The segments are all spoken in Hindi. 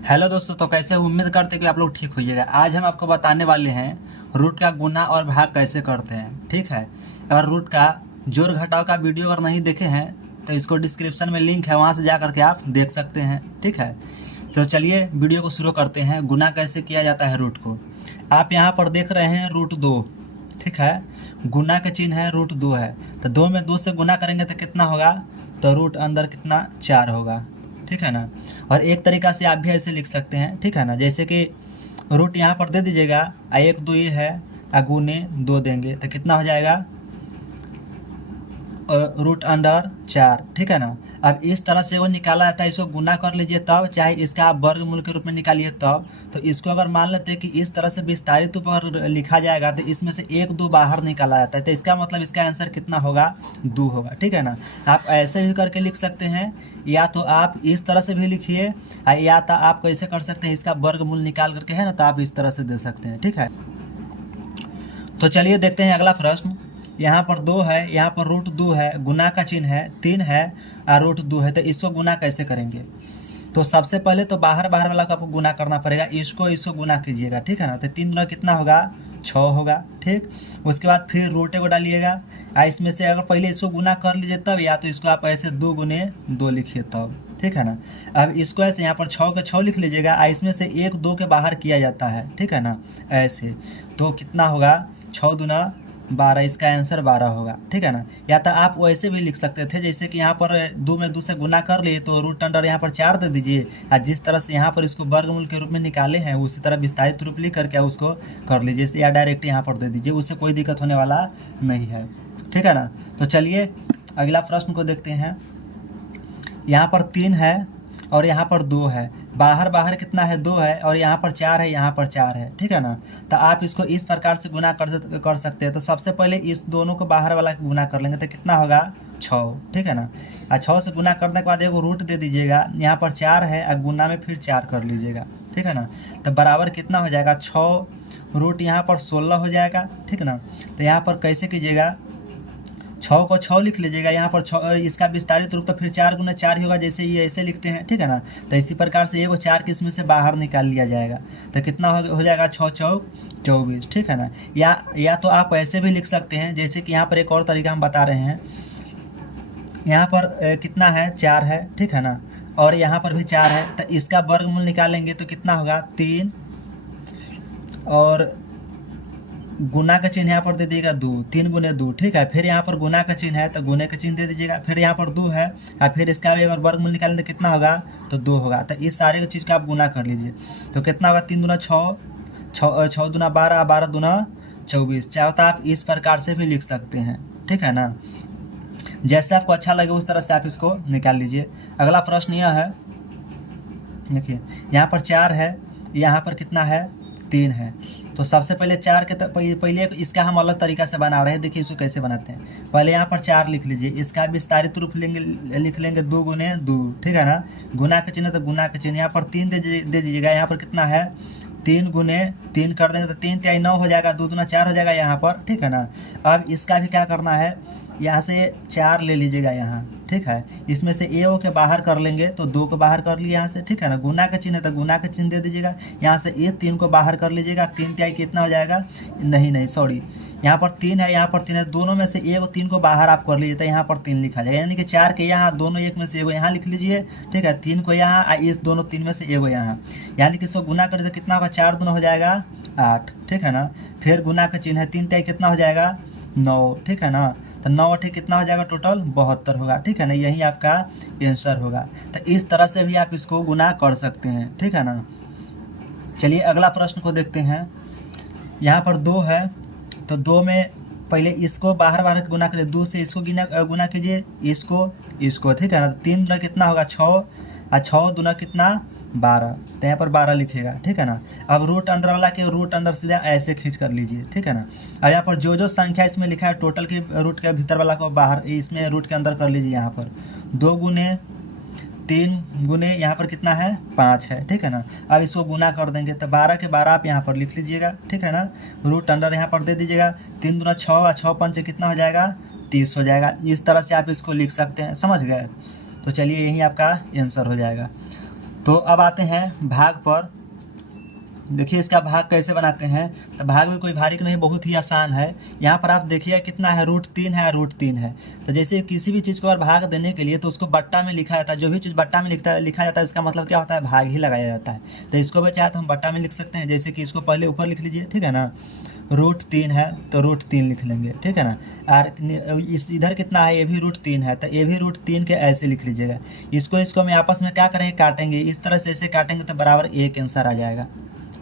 हेलो दोस्तों, तो कैसे हो? उम्मीद करते हैं कि आप लोग ठीक होइएगा। आज हम आपको बताने वाले हैं रूट का गुना और भाग कैसे करते हैं। ठीक है। और रूट का जोड़ घटाव का वीडियो अगर नहीं देखे हैं तो इसको डिस्क्रिप्शन में लिंक है, वहाँ से जा करके आप देख सकते हैं। ठीक है। तो चलिए वीडियो को शुरू करते हैं। गुना कैसे किया जाता है रूट को। आप यहाँ पर देख रहे हैं √2। ठीक है। गुना का चिन्ह है, √2 है। तो 2 में 2 से गुना करेंगे तो कितना होगा? तो रूट अंदर कितना 4 होगा। ठीक है ना। और एक तरीका से आप भी ऐसे लिख सकते हैं। ठीक है ना। जैसे कि रूट यहाँ पर दे दीजिएगा, 1 2 ये है, गुने 2 देंगे तो कितना हो जाएगा? Root under 4। ठीक है ना। अब इस तरह से वो निकाला जाता है। इसको गुना कर लीजिए तब, चाहे इसका आप वर्गमूल के रूप में निकालिए तब। तो इसको अगर मान लेते हैं कि इस तरह से विस्तारित पर लिखा जाएगा तो इसमें से 1 2 बाहर निकाला जाता है, तो इसका मतलब इसका आंसर कितना होगा? 2 होगा। ठीक है ना। आप ऐसे भी करके लिख सकते हैं, या तो आप इस तरह से भी लिखिए, या तो आप कैसे कर सकते हैं, इसका वर्गमूल निकाल करके है ना, तो आप इस तरह से दे सकते हैं। ठीक है। तो चलिए देखते हैं अगला प्रश्न। यहाँ पर 2 है, यहाँ पर √2 है, गुना का चिन्ह है, 3 है और √2 है। तो इसको गुना कैसे करेंगे? तो सबसे पहले तो बाहर बाहर वाला को आपको गुना करना पड़ेगा। इसको गुना कीजिएगा। ठीक है ना। तो 3 गुना कितना होगा? 6 होगा। ठीक। उसके बाद फिर रूट को डालिएगा। इसमें से अगर पहले इसको गुना कर लीजिए तब, या तो इसको आप ऐसे 2 गुने 2 लिखिए तब। ठीक है ना। अब इसको ऐसे यहाँ पर 6 के 6 लिख लीजिएगा। इसमें से 1 2 के बाहर किया जाता है। ठीक है ना। ऐसे तो कितना होगा? 6 दूना 12, इसका आंसर 12 होगा। ठीक है ना। या तो आप वैसे भी लिख सकते थे, जैसे कि यहाँ पर 2 में 2 से गुना कर लिए तो रूट अंडर यहाँ पर 4 दे दीजिए, और जिस तरह से यहाँ पर इसको वर्गमूल के रूप में निकाले हैं उसी तरह विस्तारित रूप लिख करके उसको कर लीजिए, या डायरेक्ट यहाँ पर दे दीजिए, उससे कोई दिक्कत होने वाला नहीं है। ठीक है ना। तो चलिए अगला प्रश्न को देखते हैं। यहाँ पर 3 है और यहाँ पर 2 है। बाहर बाहर कितना है? 2 है, और यहाँ पर 4 है, यहाँ पर 4 है। ठीक है ना। तो आप इसको इस प्रकार से गुना कर सकते हैं। तो सबसे पहले इस दोनों को बाहर वाला गुना कर लेंगे तो कितना होगा? 6। ठीक है ना। और 6 से गुना करने के बाद एगो रूट दे दीजिएगा। यहाँ पर 4 है और गुना में फिर 4 कर लीजिएगा। ठीक है ना। तो बराबर कितना हो जाएगा? 6 रूट यहाँ पर 16 हो जाएगा। ठीक ना। तो यहाँ पर कैसे कीजिएगा? 6 को 6 लिख लीजिएगा। यहाँ पर 6 इसका विस्तारित रूप तो फिर 4 गुना 4 ही होगा, जैसे ये ऐसे लिखते हैं। ठीक है ना। तो इसी प्रकार से ये वो 4 किस में से बाहर निकाल लिया जाएगा। तो कितना हो जाएगा? 6 चौक 24। ठीक है ना। या तो आप ऐसे भी लिख सकते हैं, जैसे कि यहाँ पर एक और तरीका हम बता रहे हैं। यहाँ पर कितना है? 4 है। ठीक है ना। और यहाँ पर भी 4 है, तो इसका वर्गमूल निकालेंगे तो कितना होगा? 3। और गुना का चिन्ह यहाँ पर दे दीजिएगा 2, 3 गुने 2। ठीक है। फिर यहाँ पर गुना का चिन्ह है तो गुने का चिन्ह दे दीजिएगा। फिर यहाँ पर 2 है और फिर इसका भी अगर वर्गमूल निकालेंगे तो कितना होगा? तो 2 होगा। तो इस सारे चीज़ का आप गुना कर लीजिए तो कितना होगा? 3 दूना 6, 6 दूना 12, 12 दूना 24। चाहे तो आप इस प्रकार से भी लिख सकते हैं। ठीक है ना। जैसे आपको अच्छा लगे उस तरह से आप इसको निकाल लीजिए। अगला प्रश्न यह है, देखिए यहाँ पर 4 है, यहाँ पर कितना है? 3 है। तो सबसे पहले 4 के पहले इसका हम अलग तरीका से बना रहे हैं। देखिए इसको कैसे बनाते हैं। पहले यहाँ पर 4 लिख लीजिए, इसका विस्तारित रूप लिख लेंगे 2 गुने 2। ठीक है ना। गुना का चिन्ह तो गुना का चिन्ह, यहाँ पर 3 दे दीजिएगा। यहाँ पर कितना है? 3 गुने 3 कर देंगे तो 3 3 9 हो जाएगा, 2 दूना 4 हो जाएगा यहाँ पर। ठीक है ना। अब इसका भी क्या करना है? यहाँ से 4 ले लीजिएगा यहाँ। ठीक है। इसमें से ए ओ के बाहर कर लेंगे तो 2 को बाहर कर लिए यहाँ से। ठीक है ना। गुना का चिन्ह है तो गुना का चिन्ह दे दीजिएगा। यहाँ से ए 3 को बाहर कर लीजिएगा। 3 3 कितना हो जाएगा? नहीं सॉरी, यहाँ पर 3 है, यहाँ पर 3 है, दोनों में से एक 3 को बाहर आप कर लीजिए तो यहाँ पर 3 लिखा जाएगा। यानी कि 4 के यहाँ दोनों एक में से एगो यहाँ लिख लीजिए। ठीक है। 3 को यहाँ, इस दोनों 3 में से एगो यहाँ, यानी कि इसको गुना करें तो कितना होगा? 4 दूना हो जाएगा 8। ठीक है ना। फिर गुना का चिन्ह है, 3 3 कितना हो जाएगा? 9। ठीक है ना। तो 9 8 कितना हो जाएगा? टोटल 72 होगा। ठीक है ना। यही आपका आंसर होगा। तो इस तरह से भी आप इसको गुना कर सकते हैं। ठीक है ना। चलिए अगला प्रश्न को देखते हैं। यहाँ पर 2 है तो 2 में पहले इसको बाहर बाहर गुना करिए। 2 से इसको गुना कीजिए, इसको। ठीक है ना। 3 दूना कितना होगा? 6, और 6 दूना कितना? 12। तो यहाँ पर 12 लिखिएगा। ठीक है ना। अब रूट अंदर वाला के रूट अंदर सीधा ऐसे खींच कर लीजिए। ठीक है ना। अब यहाँ पर जो संख्या इसमें लिखा है टोटल की रूट के भीतर वाला को बाहर इसमें रूट के अंदर कर लीजिए। यहाँ पर 2 गुने 3 गुने यहाँ पर कितना है? 5 है। ठीक है ना। अब इसको गुना कर देंगे तो 12 के 12 आप यहाँ पर लिख लीजिएगा। ठीक है ना। रूट अंडर यहाँ पर दे दीजिएगा। 3 दूना 6 और 6 5 कितना हो जाएगा? 30 हो जाएगा। इस तरह से आप इसको लिख सकते हैं। समझ गए? तो चलिए यही आपका आंसर हो जाएगा। तो अब आते हैं भाग पर। देखिए इसका भाग कैसे बनाते हैं। तो भाग में कोई भारी नहीं, बहुत ही आसान है। यहाँ पर आप देखिए कितना है, √3 है, √3 है। तो जैसे किसी भी चीज़ को अगर भाग देने के लिए तो उसको बट्टा में लिखा जाता है। जो भी चीज़ बट्टा में लिखा जाता है उसका मतलब क्या होता है, भाग ही लगाया जाता है। तो इसको भी चाहे तो हम बट्टा में लिख सकते हैं। जैसे कि इसको पहले ऊपर लिख लीजिए, ठीक है ना। √3 है तो √3 लिख लेंगे, ठीक है ना। और इस इधर कितना है, ये भी √3 है, तो ये भी √3 के ऐसे लिख लीजिएगा। इसको हम आपस में क्या करेंगे, काटेंगे। इस तरह से ऐसे काटेंगे तो बराबर एक आंसर आ जाएगा,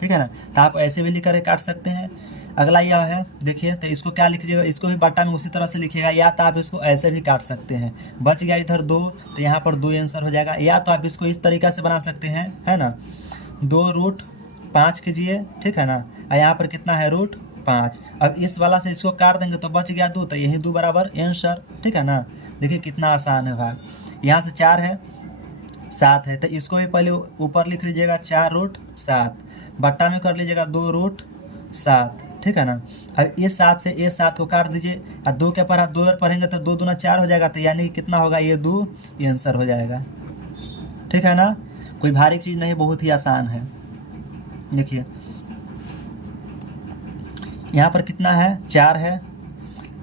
ठीक है ना। तो आप ऐसे भी लिख कर काट सकते हैं। अगला यह है, देखिए तो इसको क्या लिखिएगा, इसको भी बट्टा में उसी तरह से लिखिएगा, या तो आप इसको ऐसे भी काट सकते हैं। बच गया इधर 2, तो यहाँ पर 2 आंसर हो जाएगा। या तो आप इसको इस तरीक़ा से बना सकते हैं, है ना। 2√5 कीजिए, ठीक है ना। और यहाँ पर कितना है, √5। अब इस वाला से इसको काट देंगे तो बच गया 2, तो यही 2 बराबर आंसर, ठीक है ना। देखिए कितना आसान है भाग। यहाँ से 4 है, 7 है, तो इसको भी पहले ऊपर लिख लीजिएगा 4√7, बट्टा में कर लीजिएगा 2√7, ठीक है ना। अब इस 7 से ये 7 को काट दीजिए, और 2 के पर 2 पढ़ेंगे तो 2 दूना 4 हो जाएगा, तो यानी कि कितना होगा, ये 2 आंसर हो जाएगा, ठीक है ना। कोई भारी चीज़ नहीं, बहुत ही आसान है। देखिए यहाँ पर कितना है, 4 है,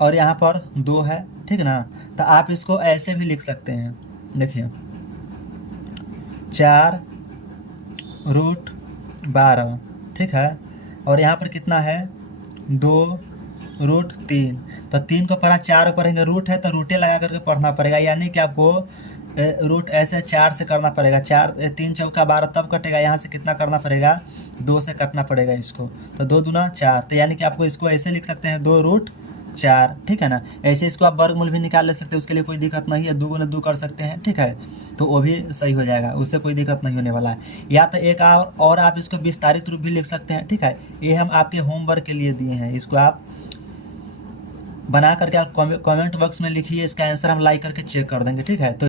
और यहाँ पर 2 है, ठीक है ना। तो आप इसको ऐसे भी लिख सकते हैं। देखिए 4√12, ठीक है। और यहाँ पर कितना है, 2√3। तो 3 को पढ़ा, 4 को पढ़ेंगे, रूट है तो रूटे लगा करके पढ़ना पड़ेगा। यानी कि आपको रूट ऐसे 4 से करना पड़ेगा। 4 3 चौका 12 तब कटेगा। यहाँ से कितना करना पड़ेगा, 2 से कटना पड़ेगा इसको। तो 2 दूना 4, तो यानी कि आपको इसको ऐसे लिख सकते हैं, 2√4, ठीक है ना। ऐसे इसको आप वर्गमूल भी निकाल ले सकते हैं, उसके लिए कोई दिक्कत नहीं है। 2 गुना 2 कर सकते हैं, ठीक है, तो वो भी सही हो जाएगा, उससे कोई दिक्कत नहीं होने वाला है। या तो एक और आप इसको विस्तारित रूप भी लिख सकते हैं, ठीक है। ये हम आपके होमवर्क के लिए दिए हैं, इसको आप बना करके आप कमेंट बॉक्स में लिखिए, इसका आंसर हम लाइक करके चेक कर देंगे, ठीक है। तो